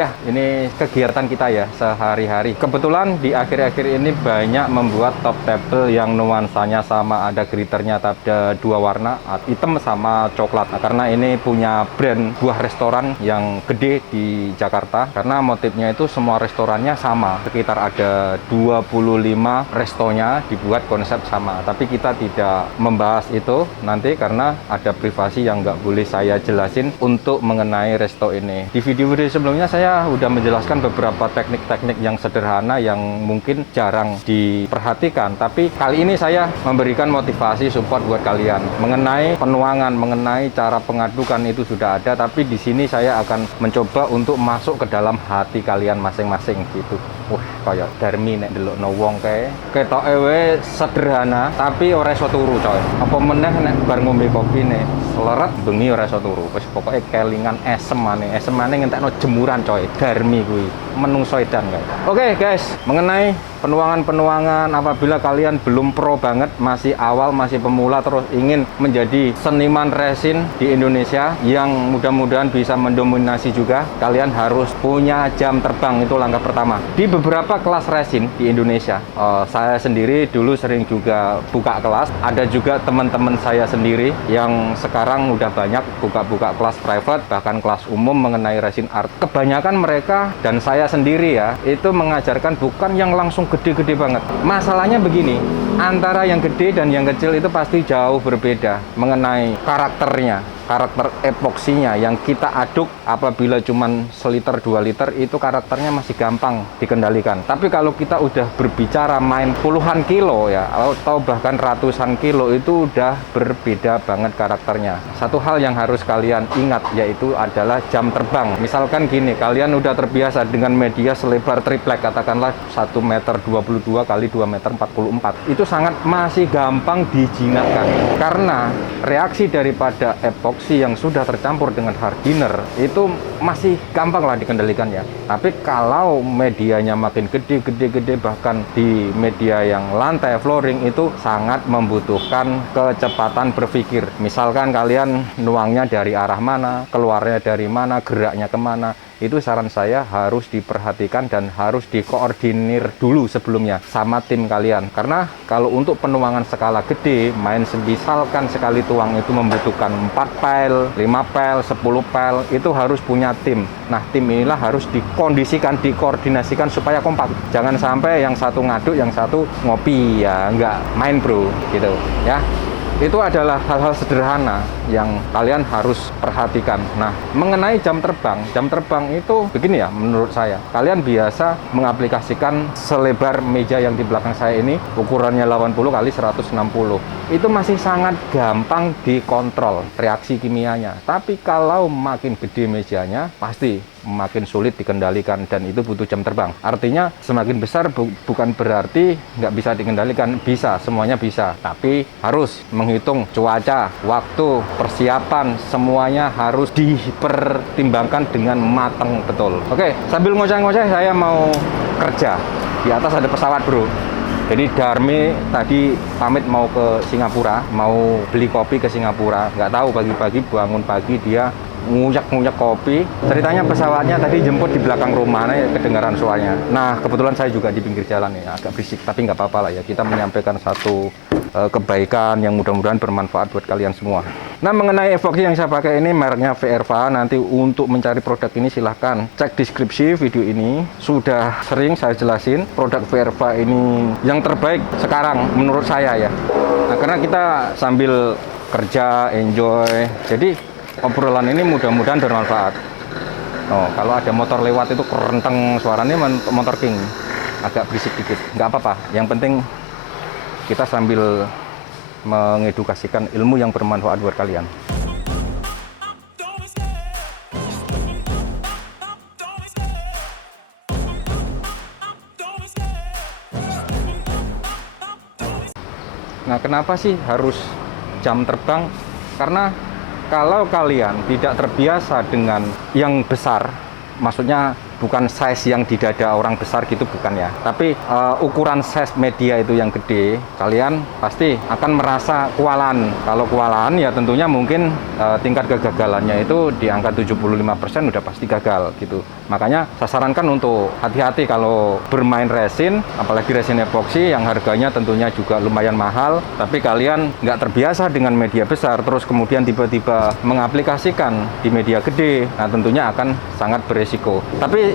Ya, ini kegiatan kita ya sehari-hari. Kebetulan di akhir-akhir ini banyak membuat top table yang nuansanya sama, ada glitternya, ada dua warna, hitam sama coklat. Nah, karena ini punya brand buah restoran yang gede di Jakarta, karena motifnya itu semua restorannya sama. Sekitar ada 25 restonya dibuat konsep sama. Tapi kita tidak membahas itu nanti karena ada privasi yang nggak boleh saya jelasin untuk mengenai resto ini. Di video-video sebelumnya saya udah menjelaskan beberapa teknik-teknik yang sederhana yang mungkin jarang diperhatikan, tapi kali ini saya memberikan motivasi support buat kalian mengenai penuangan, mengenai cara pengadukan itu sudah ada, tapi di sini saya akan mencoba untuk masuk ke dalam hati kalian masing-masing gitu. Kayak Darmi nek ndelokno wong kae ketoke wae sederhana tapi ora iso turu coy. Apa meneh nek bar ngombe kopi nih seleret bengi ora iso turu. Wis pokoke kelingan esemane ngentekno jemuran coy. Darmi kuwi menungso edan kae. Oke guys, mengenai penuangan apabila kalian belum pro banget, masih awal, masih pemula, terus ingin menjadi seniman resin di Indonesia yang mudah-mudahan bisa mendominasi juga, kalian harus punya jam terbang. Itu langkah pertama. Di beberapa kelas resin di Indonesia, saya sendiri dulu sering juga buka kelas, ada juga teman-teman saya sendiri yang sekarang udah banyak buka-buka kelas private, bahkan kelas umum mengenai resin art. Kebanyakan mereka dan saya sendiri ya, itu mengajarkan bukan yang langsung gede-gede banget. Masalahnya begini, antara yang gede dan yang kecil itu pasti jauh berbeda mengenai karakternya. Karakter epoksinya yang kita aduk apabila cuman seliter 2 liter itu karakternya masih gampang dikendalikan. Tapi kalau kita udah berbicara main puluhan kilo ya, atau bahkan ratusan kilo, itu udah berbeda banget karakternya. Satu hal yang harus kalian ingat yaitu adalah jam terbang. Misalkan gini, kalian udah terbiasa dengan media selebar triplek, katakanlah 1 meter 22 kali 2 meter 44. Itu sangat masih gampang dijinakkan. Karena reaksi daripada epoksi yang sudah tercampur dengan hardener itu masih gampang lah dikendalikan ya. Tapi kalau medianya makin gede bahkan di media yang lantai flooring itu sangat membutuhkan kecepatan berpikir. Misalkan kalian nuangnya dari arah mana, keluarnya dari mana, geraknya kemana, itu saran saya harus diperhatikan dan harus dikoordinir dulu sebelumnya sama tim kalian. Karena kalau untuk penuangan skala gede, main misalkan sekali tuang itu membutuhkan 4 pel, 5 pel, 10 pel, itu harus punya tim. Nah, tim inilah harus dikondisikan, dikoordinasikan supaya kompak. Jangan sampai yang satu ngaduk, yang satu ngopi, ya nggak main bro, gitu ya. Itu adalah hal-hal sederhana yang kalian harus perhatikan. Nah, mengenai jam terbang itu begini ya menurut saya. Kalian biasa mengaplikasikan selebar meja yang di belakang saya ini, ukurannya 80 kali 160. Itu masih sangat gampang dikontrol reaksi kimianya. Tapi kalau makin gede mejanya, pasti makin sulit dikendalikan dan itu butuh jam terbang. Artinya semakin besar bukan berarti nggak bisa dikendalikan, bisa, semuanya bisa. Tapi harus menghitung cuaca, waktu, persiapan, semuanya harus dipertimbangkan dengan matang betul. Oke, sambil ngoceh-ngoceh saya mau kerja. Di atas ada pesawat bro. Jadi Darmi tadi pamit mau ke Singapura, mau beli kopi ke Singapura. Nggak tahu pagi-pagi bangun pagi dia nguyak kopi. Ceritanya pesawatnya tadi jemput di belakang rumah, kedengaran suaranya. Nah, kebetulan saya juga di pinggir jalan ya, agak berisik, tapi nggak apa-apa lah ya. Kita menyampaikan satu kebaikan yang mudah-mudahan bermanfaat buat kalian semua. Nah, mengenai epoxy yang saya pakai ini mereknya VRVA. Nanti untuk mencari produk ini silahkan cek deskripsi video ini. Sudah sering saya jelasin produk VRVA ini yang terbaik sekarang menurut saya ya. Nah, karena kita sambil kerja, enjoy. Jadi obrolan ini mudah-mudahan bermanfaat. Oh, kalau ada motor lewat itu kerenteng suaranya, motor King. Agak berisik dikit. Nggak apa-apa. Yang penting kita sambil mengedukasikan ilmu yang bermanfaat buat kalian. Nah, kenapa sih harus jam terbang? Karena kalau kalian tidak terbiasa dengan yang besar, maksudnya bukan size yang di dada orang besar gitu, bukan ya. Tapi ukuran size media itu yang gede, kalian pasti akan merasa kewalahan. Kalau kewalahan ya tentunya mungkin tingkat kegagalannya itu di angka 75% udah pasti gagal gitu. Makanya saya sarankan untuk hati-hati kalau bermain resin, apalagi resin epoxy yang harganya tentunya juga lumayan mahal, tapi kalian nggak terbiasa dengan media besar, terus kemudian tiba-tiba mengaplikasikan di media gede, nah tentunya akan sangat beresiko. Tapi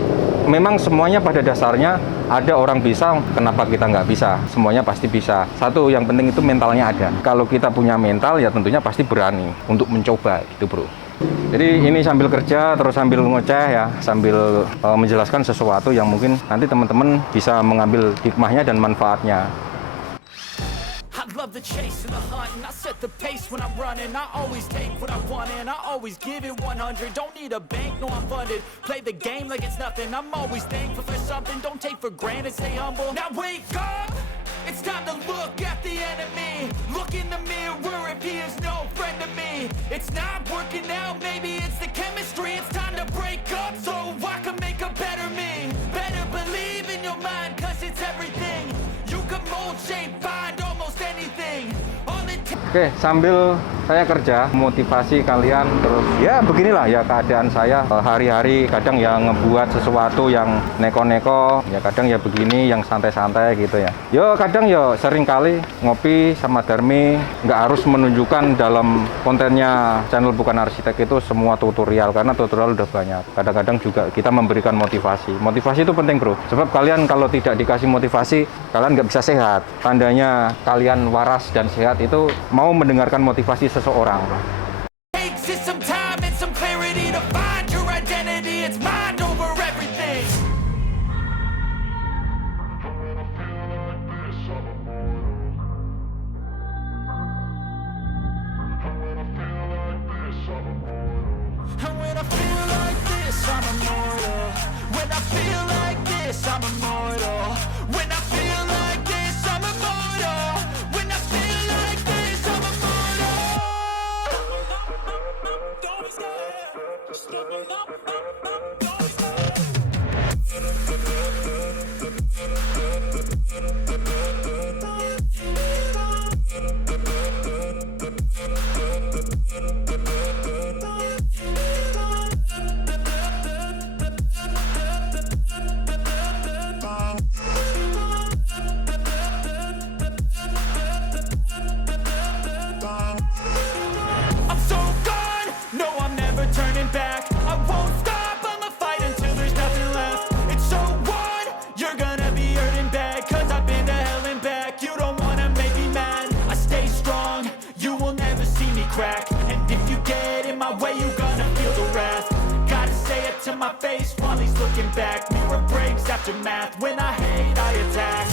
memang semuanya pada dasarnya ada orang bisa, kenapa kita nggak bisa? Semuanya pasti bisa. Satu, yang penting itu mentalnya ada. Kalau kita punya mental, ya tentunya pasti berani untuk mencoba gitu bro. Jadi ini sambil kerja, terus sambil ngoceh ya, sambil menjelaskan sesuatu yang mungkin nanti teman-teman bisa mengambil hikmahnya dan manfaatnya. I love the chase and the hunt, and I set the pace when I'm running. I always take what I want and I always give it 100. Don't need a bank, no I'm funded. Play the game like it's nothing. I'm always thankful for something. Don't take for granted, stay humble. Now wake up, it's time to look at the enemy. Look in the mirror if he is no friend to me. It's not working out, maybe it's the chemistry. It's time to break up so I can make a better me. Better believe in your mind, cause it's everything. You can mold, shape, find almost anything. Oke, sambil saya kerja, motivasi kalian terus. Ya beginilah ya keadaan saya hari-hari, kadang ya ngebuat sesuatu yang neko-neko, ya kadang ya begini yang santai-santai gitu ya. Yo kadang ya sering kali ngopi sama Darmi, nggak harus menunjukkan dalam kontennya channel Bukan Arsitek itu semua tutorial, karena tutorial udah banyak. Kadang-kadang juga kita memberikan motivasi. Motivasi itu penting bro, sebab kalian kalau tidak dikasih motivasi, kalian nggak bisa sehat. Tandanya kalian waras dan sehat itu mau mendengarkan motivasi seseorang. Crack. And if you get in my way, you gonna feel the wrath. Gotta say it to my face while he's looking back. Mirror breaks after math. When I hate, I attack.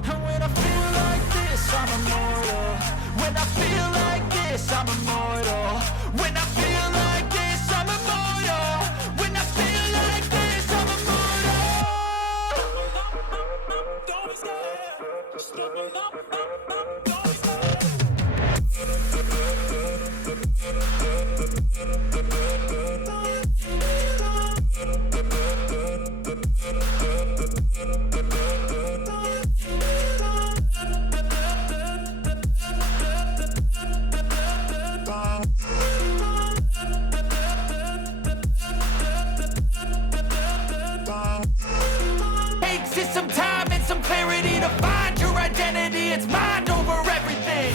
And when I feel like this, I'm immortal. When I feel like this, I'm immortal. When I feel like this, I'm immortal. When I feel like this, I'm immortal. Don't be scared. Don't be some time and some clarity to find your identity. It's mind over everything.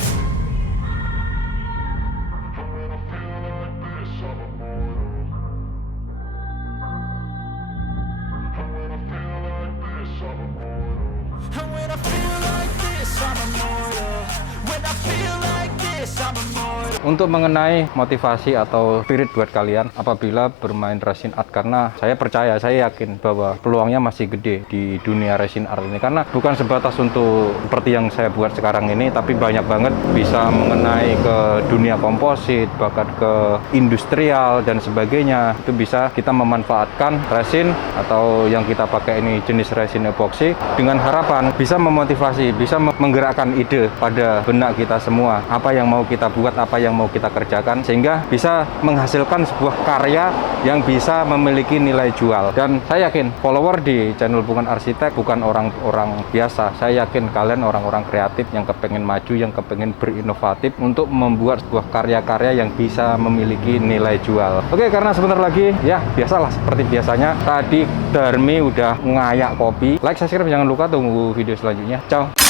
And when I feel like this, I'm immortal. When I feel like this, this, I'm immortal. Untuk mengenai motivasi atau spirit buat kalian apabila bermain resin art, karena saya percaya, saya yakin bahwa peluangnya masih gede di dunia resin art ini, karena bukan sebatas untuk seperti yang saya buat sekarang ini, tapi banyak banget bisa mengenai ke dunia komposit, bahkan ke industrial dan sebagainya. Itu bisa kita memanfaatkan resin atau yang kita pakai ini jenis resin epoxy dengan harapan bisa memotivasi, bisa menggerakkan ide pada benak kita semua, apa yang mau kita buat, apa yang mau kita kerjakan, sehingga bisa menghasilkan sebuah karya yang bisa memiliki nilai jual. Dan saya yakin follower di channel Bukan Arsitek bukan orang-orang biasa. Saya yakin kalian orang-orang kreatif yang kepengen maju, yang kepengen berinovatif untuk membuat sebuah karya-karya yang bisa memiliki nilai jual. Oke, karena sebentar lagi ya biasalah seperti biasanya tadi Darmi udah ngayak kopi. Like, subscribe, jangan lupa, tunggu video selanjutnya. Ciao.